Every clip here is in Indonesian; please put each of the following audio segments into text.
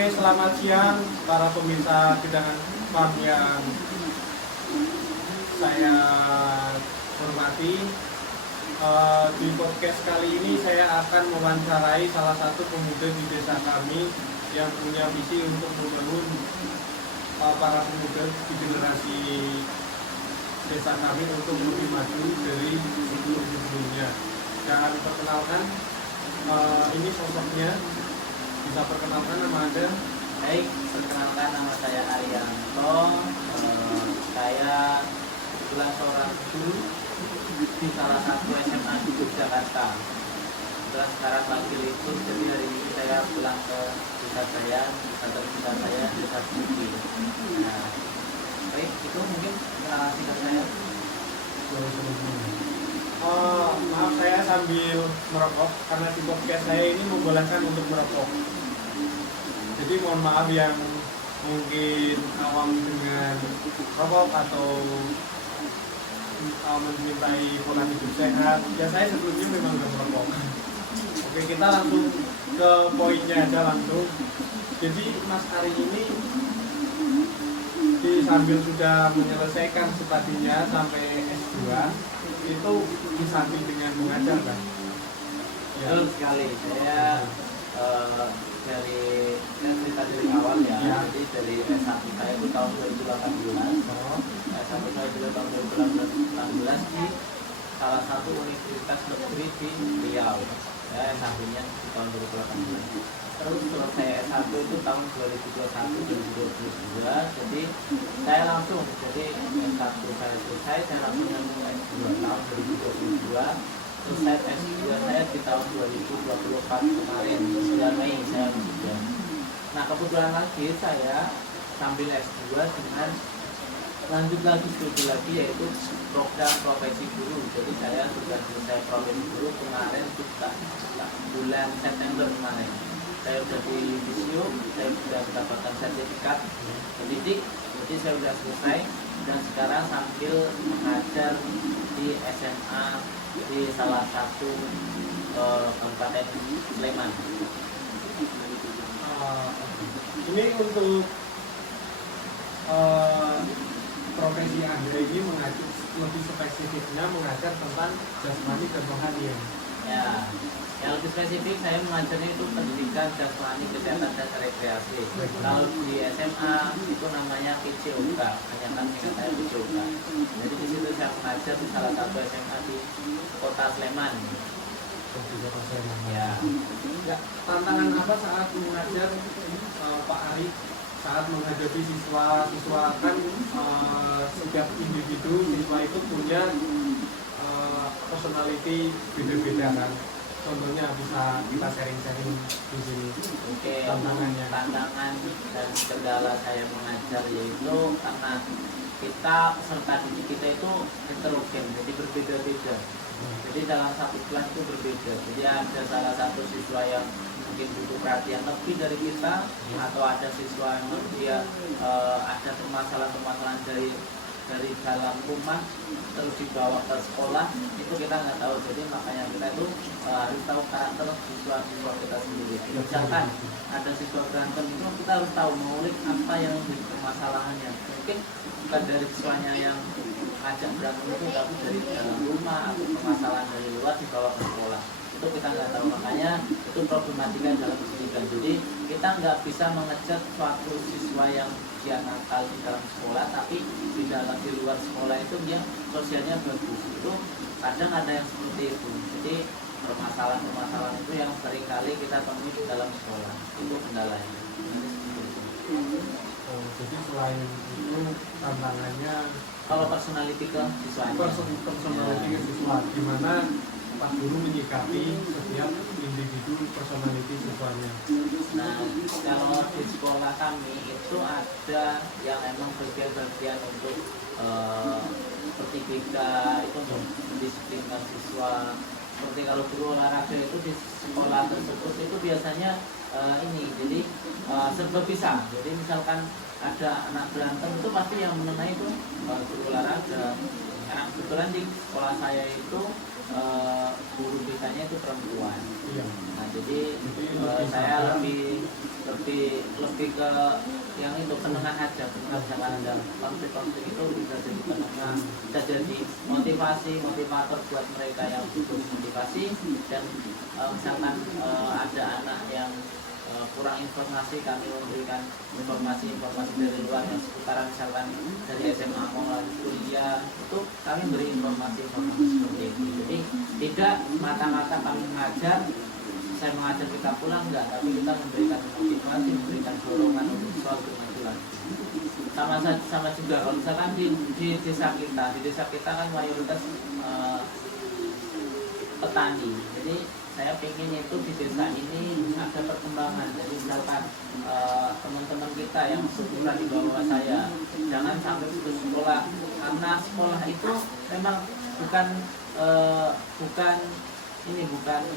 Oke, selamat siang para pemirsa Gedangan Farm yang saya hormati. Di podcast kali ini saya akan mewawancarai salah satu pemuda di desa kami yang punya visi untuk membangun para pemuda di generasi desa kami untuk lebih maju dari sebelum-sebelumnya. Dan perkenalkan, ini sosoknya. Bisa perkenalkan nama Anda? Baik, perkenalkan nama saya Arianto. Saya kebetulan seorang guru di salah satu SMA di Yogyakarta. Kebetulan sekarang lagi libur, jadi hari ini saya pulang ke desa saya, kantor desa saya, desa Budi. Nah, baik, itu mungkin kenalan singkat saya. Maaf, saya sambil merokok karena di podcast saya ini membolehkan untuk merokok. Jadi mohon maaf yang mungkin awam dengan rokok atau mencintai pola hidup sehat. Ya, saya sebelumnya memang sudah merokok. Oke, kita langsung ke poinnya aja langsung. Jadi Mas Ari ini sambil sudah menyelesaikan studinya sampai S2 itu disamping dengan mengajar, kan? Ya. Betul sekali. Saya dari cerita dari awal ya. Jadi dari S1 saya itu tahun 2018. S1 saya juga tahun 2018 di salah satu universitas negeri di Riau. Ya, S1-nya di tahun 2018. Terus selesai S1 itu tahun 2021-2022. Jadi saya langsung, jadi S1 saya selesai, saya langsung nyambung S2 tahun 2022. Selesai S2 saya di tahun 2024 kemarin, 9 Mei saya wisuda. Nah, kebetulan lagi saya sambil S2 dengan lanjut lagi studi lagi, yaitu program profesi guru. Jadi saya sudah selesai profesi guru kemarin sudah bulan September kemarin. Saya sudah di visio, saya sudah mendapatkan sertifikat pendidik, jadi saya sudah selesai dan sekarang sambil mengajar di SMA di salah satu Kabupaten Sleman. Ini untuk profesi Anda ini mengajar, lebih spesifiknya mengajar tentang jasmani dan rohani. Ya, yang lebih spesifik saya mengajarnya itu pendidikan jasmani, kesehatan dan rekreasi. Kalau di SMA itu namanya PCOK, hanya kan saya PCOK. Jadi di situ saya mengajar di salah satu SMA di Kota Sleman. Ya. Tantangan apa saat mengajar Pak Ari? Saat menghadapi siswa kan setiap individu siswa itu punya personality beda-beda, kan? Contohnya bisa kita sharing-sharing di sini. Oke, tantangannya. Tantangan dan kendala saya mengajar yaitu karena kita peserta didik kita itu heterogen, jadi berbeda-beda. Jadi dalam satu kelas itu berbeda. Jadi ada salah satu siswa yang mungkin butuh perhatian lebih dari kita, atau ada siswa yang dia ada permasalahan-permasalahan dari dalam rumah terus dibawa ke sekolah, itu kita nggak tahu. Jadi makanya kita itu harus tahu karakter siswa kita sendiri. Misalkan ada siswa berantem, itu kita harus tahu mengulik apa yang menjadi permasalahannya. Mungkin bukan dari siswanya yang ngajak berantem itu, tapi dari dalam rumah atau permasalahan dari luar dibawa ke sekolah. Itu kita nggak tahu, makanya itu problematika dalam pendidikan. Jadi kita nggak bisa mengejar suatu siswa yang dia nakal di dalam sekolah, tapi di luar sekolah itu dia sosialnya bagus. Itu kadang ada yang seperti itu. Jadi permasalahan itu yang seringkali kita temui di dalam sekolah, itu kendalanya. Jadi selain itu tantangannya kalau personality ke siswanya, personality ke siswa, gimana Pak Guru menyikapi setiap individu personality siswanya. Nah, kalau di sekolah kami itu ada yang emang bagian-bagian untuk seperti BK itu untuk mendisiplinkan siswa. Seperti kalau guru olahraga itu di sekolah tersebut itu biasanya jadi serba bisa. Jadi misalkan ada anak berantem, itu pasti yang menengahi itu guru olahraga. Nah, kebetulan di sekolah saya itu guru BK-nya itu perempuan. Nah, jadi saya lebih lebih ke yang itu penengah aja, penengah jangan ada konflik-konflik itu bisa jadi penengah, bisa jadi motivator buat mereka yang butuh motivasi. Dan misalkan ada anak yang kurang informasi, kami memberikan informasi dari luar yang seputaran, misalkan dari SMA mau lanjut kuliah, itu kami beri informasi seperti itu. Jadi tidak mata-mata kami mengajar, saya mengajar kita pulang, enggak, tapi kita memberikan motivasi, memberikan dorongan untuk selalu maju lagi. Sama juga kalau misalkan di desa kita kan mayoritas petani. Jadi saya pengen itu di desa ini ada perkembangan. Jadi misalkan teman-teman kita yang seumuran di bawah saya jangan sampai putus sekolah, karena sekolah itu memang bukan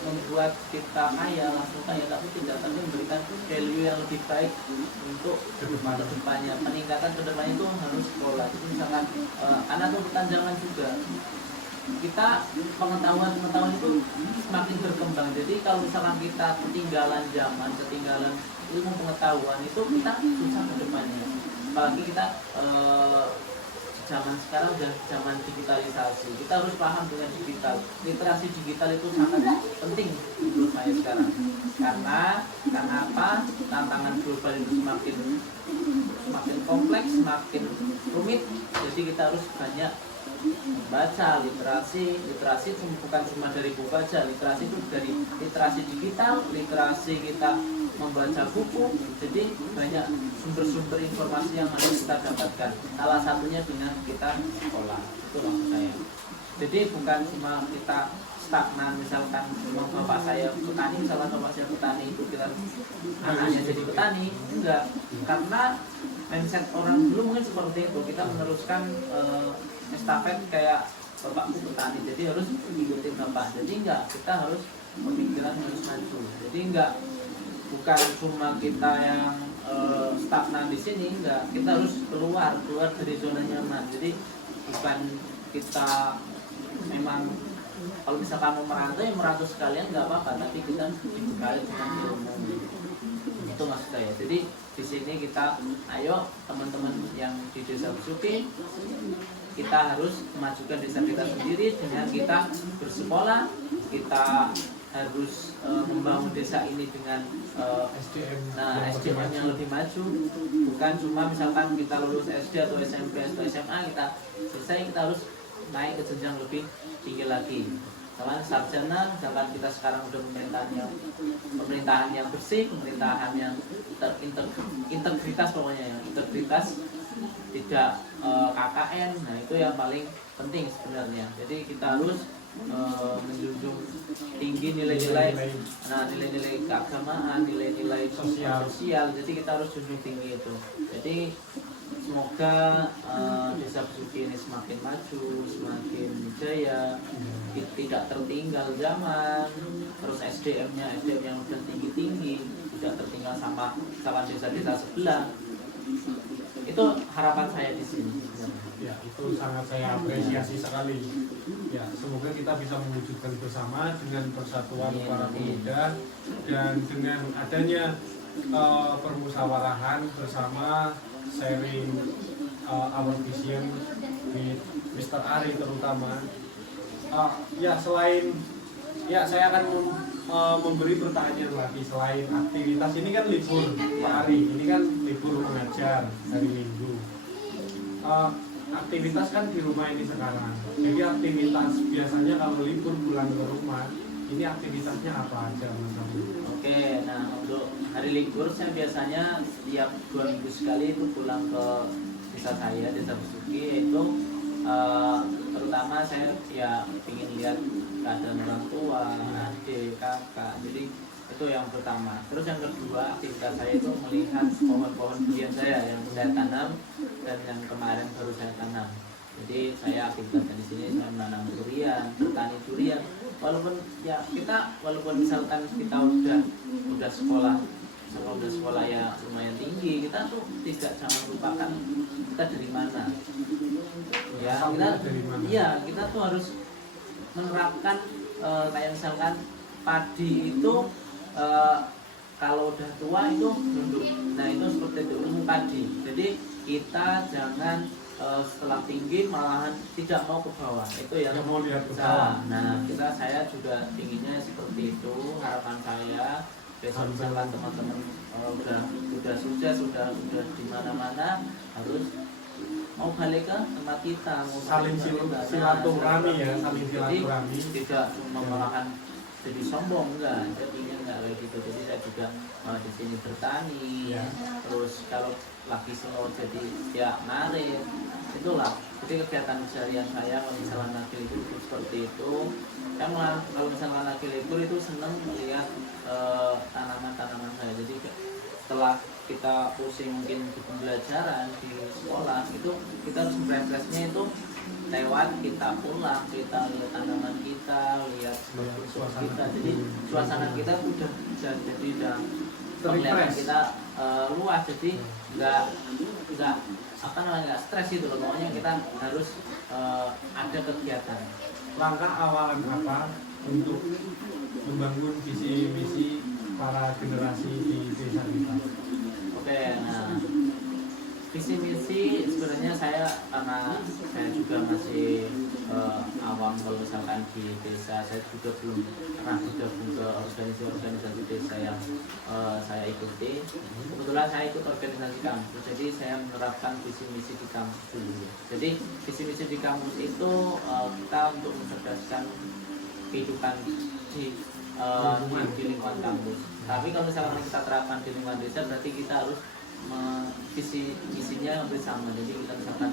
membuat kita kaya langsung kaya, tapi memberikan value yang lebih baik untuk kedepannya. Peningkatan kedepannya itu harus sekolah. Jadi misalkan karena tuntutan zaman juga, kita pengetahuan itu semakin berkembang. Jadi kalau misalkan kita ketinggalan zaman, ketinggalan ilmu pengetahuan, itu kita susah ke depannya. Apalagi kita zaman sekarang udah zaman digitalisasi, kita harus paham dengan digital. Literasi digital itu sangat penting menurut saya sekarang. Karena apa? Tantangan global itu semakin kompleks, semakin rumit. Jadi kita harus banyak membaca. Literasi itu bukan cuma dari buku baca, literasi itu dari literasi digital, literasi kita membaca buku. Jadi banyak sumber-sumber informasi yang harus kita dapatkan. Salah satunya dengan kita sekolah, itu maksud saya. Jadi bukan cuma kita stagnan, misalkan memang bapak saya petani, misalkan bapak saya petani itu kita anaknya jadi petani, enggak. Karena mindset orang dulu mungkin seperti itu, kita meneruskan estafet kayak bapakku petani, jadi harus ikutin bapak. Jadi enggak, kita harus pemikiran harus maju. Jadi enggak, bukan cuma kita yang stagnan di sini, enggak, kita harus keluar dari zona nyaman. Jadi bukan kita memang kalau misalkan mau merantau ya merantau sekalian nggak apa-apa, tapi kita dibekali dengan ilmu. Itu maksud saya. Jadi di sini kita ayo teman-teman yang di desa Besuki, kita harus memajukan desa kita sendiri dengan kita bersekolah. Kita harus membangun desa ini dengan SDM yang lebih maju. Bukan cuma misalkan kita lulus SD atau SMP atau SMA kita selesai, kita harus naik ke jenjang lebih tinggi lagi. Misalkan sarjana, misalkan kita sekarang udah pemerintahan yang bersih, pemerintahan yang integritas, pokoknya yang integritas, tidak KKN. Nah itu yang paling penting sebenarnya. Jadi kita harus menjunjung tinggi nilai-nilai keagamaan, nilai-nilai sosial. Jadi kita harus junjung tinggi itu. Jadi semoga desa Besuki ini semakin maju, semakin jaya, tidak tertinggal zaman. Terus SDM-nya yang udah tinggi-tinggi, tidak tertinggal sama desa-desa sebelah. Itu harapan saya di sini. Ya, itu sangat saya apresiasi sekali. Ya, semoga kita bisa mewujudkan bersama dengan persatuan para pemuda dan dengan adanya permusyawaratan bersama, sharing our vision with Mr. Ari terutama. Ya, selain saya akan memberi pertanyaan lagi. Selain aktivitas ini kan libur Pak Ari, ini kan libur mengajar hari Minggu. Aktivitas kan di rumah ini sekarang. Jadi aktivitas biasanya kalau libur pulang ke rumah, ini aktivitasnya apa aja Mas Ari? Oke, nah untuk hari libur saya biasanya setiap 2 minggu sekali itu pulang ke desa saya, desa Besuki. Itu terutama saya ya ingin lihat keadaan orang tua, adik, kakak. Jadi itu yang pertama. Terus yang kedua, aktivitas saya itu melihat pohon-pohon durian saya yang saya tanam dan yang kemarin baru saya tanam. Jadi saya aktivitasnya di sini saya menanam durian, petani durian. Walaupun misalkan kita udah sekolah ya lumayan tinggi, kita tuh jangan lupakan kita dari mana. Kita tuh harus menerapkan kayak misalkan padi itu kalau udah tua itu nunduk Nah itu seperti itu ilmu tadi. Jadi kita jangan setelah tinggi malahan tidak mau ke bawah, itu yang mau lihat ke bawah. bawah. Nah saya juga inginnya seperti itu, harapan saya besok misalkan teman-teman udah sukses, sudah di mana-mana, harus mau balik ke tempat kita, mau saling silaturahmi ya, saling silaturahmi. Jadi tidak cuma malahan jadi sombong, enggak, jadinya enggak kayak gitu. Jadi saya juga di sini bertani, Ya. Terus kalau lagi slow jadi ya narik, itulah. Jadi kegiatan seharian saya kalau misalnya lagi libur itu seperti itu. Saya malah kalau misalnya lagi libur itu senang melihat tanaman-tanaman saya. Jadi setelah kita pusing mungkin di pembelajaran di sekolah, itu kita harus refreshnya itu lewat kita pulang, kita lihat tanaman kita, lihat suasana kita. Jadi suasana kita udah jadi udah penglihatan kita luas, jadi nggak apa namanya, nggak stres itu loh. Pokoknya kita harus ada kegiatan. Langkah awalan apa untuk membangun visi misi para generasi di desa kita? Oke, nah visi misi sebenarnya karena saya juga masih awam kalau misalkan di desa, saya juga belum pernah bergabung ke organisasi desa yang saya ikuti. Kebetulan saya ikut organisasi kampus, jadi saya menerapkan visi misi di kampus dulu. Jadi visi misi di kampus itu kita untuk mencerdaskan kehidupan di lingkungan kampus. Tapi kalau misalkan kita terapkan di lingkungan desa, berarti kita harus visi misinya hampir sama. Jadi kita misalkan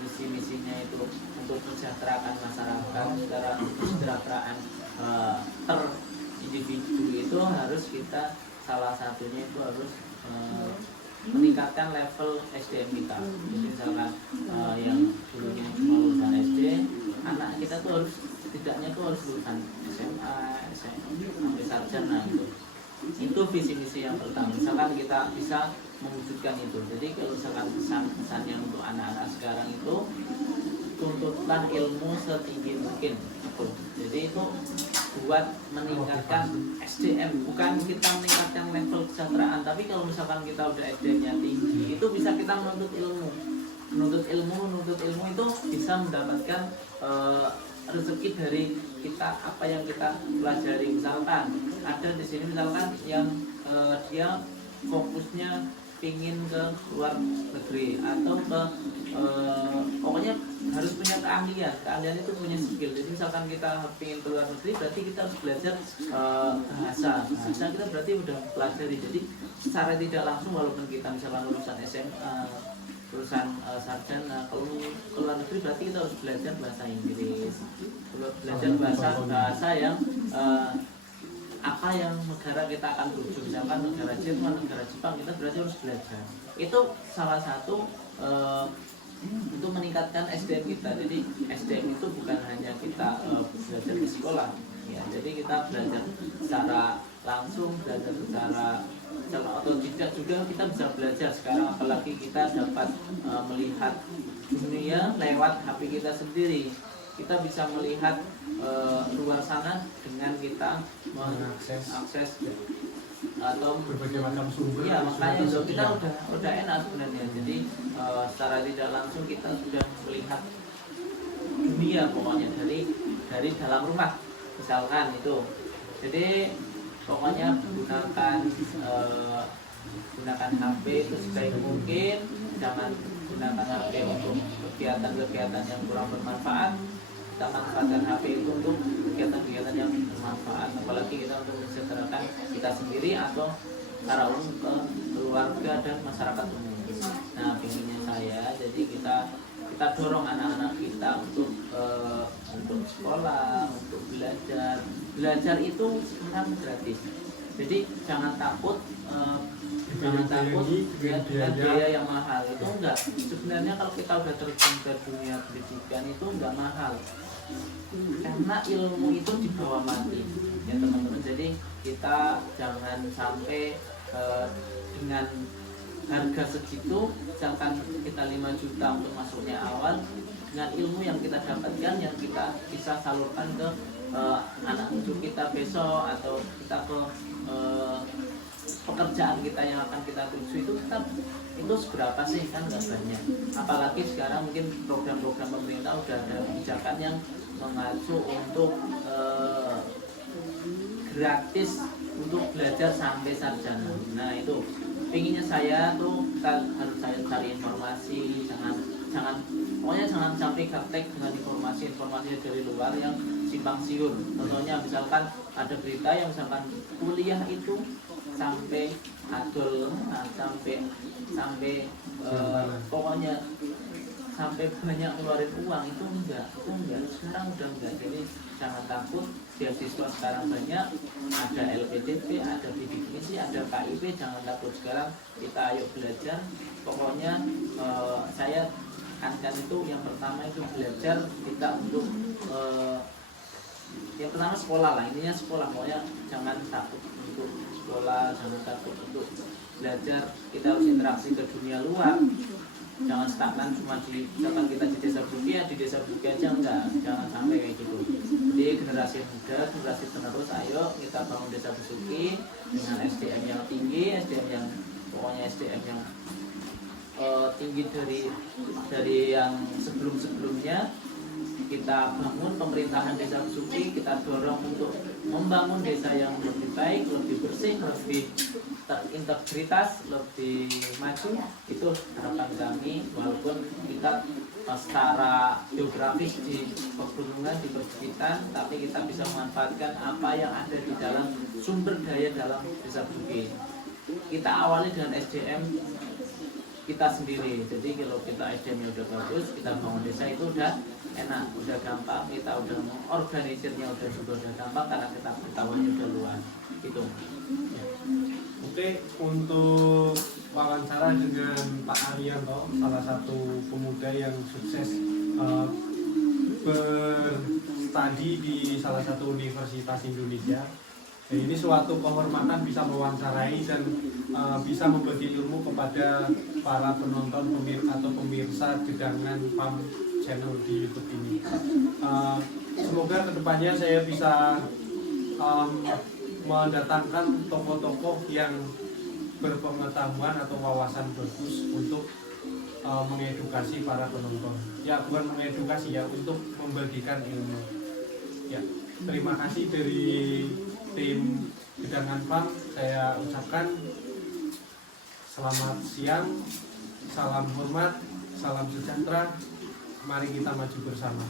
visi misinya itu untuk mensejahterakan masyarakat, secara kesejahteraan per individu, itu harus kita salah satunya itu harus meningkatkan level SDM kita. Jadi misalkan yang dulunya cuma lulusan SD, anak kita tuh harus setidaknya tuh harus lulusan SMA, sampai sarjana gitu. Itu visi misi yang pertama. Misalkan kita bisa mewujudkan itu. Jadi kalau misalkan pesan-pesannya untuk anak-anak sekarang itu, tuntutlah ilmu setinggi mungkin. Jadi itu buat meningkatkan SDM, bukan kita meningkatkan level kesejahteraan. Tapi kalau misalkan kita udah SDM-nya tinggi, itu bisa kita menuntut ilmu itu bisa mendapatkan rezeki dari kita, apa yang kita pelajari. Misalkan ada di sini misalkan yang dia fokusnya pingin ke luar negeri atau ke pokoknya harus punya keahlian itu punya skill. Jadi misalkan kita pingin ke luar negeri, berarti kita harus belajar bahasa kita berarti udah pelajari. Jadi secara tidak langsung, walaupun kita misalkan lulusan SMA, lulusan sarjana, kalau ke luar negeri berarti kita harus belajar bahasa Inggris, belajar bahasa yang apa yang negara kita akan tuju. Misalkan negara Jerman, negara Jepang, kita berarti harus belajar. Itu salah satu untuk meningkatkan SDM kita. Jadi SDM itu bukan hanya kita belajar di sekolah, ya. Jadi kita belajar secara langsung, belajar secara otodidak juga kita bisa belajar sekarang. Apalagi kita dapat melihat dunia lewat HP kita sendiri. Kita bisa melihat luar sana dengan kita mengakses atau berbagai macam sumber. Ya, makanya kita udah enak sebenarnya. Jadi secara tidak langsung kita sudah melihat dunia, pokoknya dari dalam rumah misalkan itu. Jadi pokoknya gunakan HP itu sebaik mungkin. Jangan gunakan HP untuk kegiatan-kegiatan yang kurang bermanfaat. Kita manfaatkan HP itu untuk kegiatan-kegiatan yang bermanfaat, apalagi kita untuk mensejahterakan kita sendiri atau secara umum ke keluarga dan masyarakat umum. Nah, pinginnya saya, jadi kita dorong anak-anak kita untuk sekolah, untuk belajar itu sebenarnya gratis. Jadi jangan takut dengan biaya yang mahal. Itu enggak, sebenarnya kalau kita udah terjun ke dunia pendidikan itu enggak mahal, karena ilmu itu dibawa mati, ya teman-teman. Jadi kita jangan sampai dengan harga segitu, misalkan kita 5 juta untuk masuknya awal, dengan ilmu yang kita dapatkan yang kita bisa salurkan ke anak cucu kita besok, atau kita ke pekerjaan kita yang akan kita tuju itu tetap itu seberapa sih, kan nggak banyak. Apalagi sekarang mungkin program-program pemerintah udah ada kebijakan yang mengacu untuk gratis untuk belajar sampai sarjana. Nah itu pinginnya saya tuh kita harus cari informasi, jangan pokoknya jangan sampai gaptek dengan informasi dari luar yang simpang siur. Contohnya misalkan ada berita yang misalkan kuliah itu sampai adol, sampai pokoknya sampai banyak ngeluarin uang, itu enggak sekarang udah enggak. Jadi jangan takut, beasiswa sekarang banyak, ada LPDP, ada bidik misi, ada KIP, jangan takut. Sekarang kita ayo belajar. Pokoknya saya tekankan itu yang pertama itu belajar kita untuk yang pertama sekolah lah, intinya sekolah. Pokoknya jangan takut untuk sekolah, jangan takut untuk belajar. Kita harus interaksi ke dunia luar, jangan stagnan cuma di misalkan kita di desa Buki ya di desa Buki aja, enggak, jangan sampai kayak gitu. Jadi generasi muda, generasi penerus, ayo kita bangun desa Besuki dengan SDM yang tinggi, SDM yang pokoknya SDM yang tinggi dari yang sebelum-sebelumnya. Kita bangun pemerintahan desa Besuki, kita dorong untuk membangun desa yang lebih baik, lebih bersih, lebih terintegritas, lebih maju. Itu harapan kami, walaupun kita secara geografis di pegunungan, di perbukitan, tapi kita bisa memanfaatkan apa yang ada di dalam sumber daya dalam desa Besuki. Kita awali dengan SDM kita sendiri. Jadi kalau kita SDM-nya udah bagus, kita bangun desa itu udah enak, udah gampang. Kita udah organisirnya udah gampang karena kita pengetahuannya udah luas. Itu. Ya. Oke, untuk wawancara dengan Pak Arianto, salah satu pemuda yang sukses berstudi di salah satu universitas Indonesia. Dan ini suatu kehormatan bisa mewawancarai dan bisa membagi ilmu kepada para penonton atau pemirsa Gedangan PAM channel di YouTube ini. Semoga kedepannya saya bisa mendatangkan tokoh-tokoh yang berpengetahuan atau wawasan bagus untuk mengedukasi para penonton. Ya, bukan mengedukasi ya, untuk membagikan ilmu. Ya, terima kasih dari tim Gedangan PAM. Saya ucapkan selamat siang, salam hormat, salam sejahtera. Mari kita maju bersama.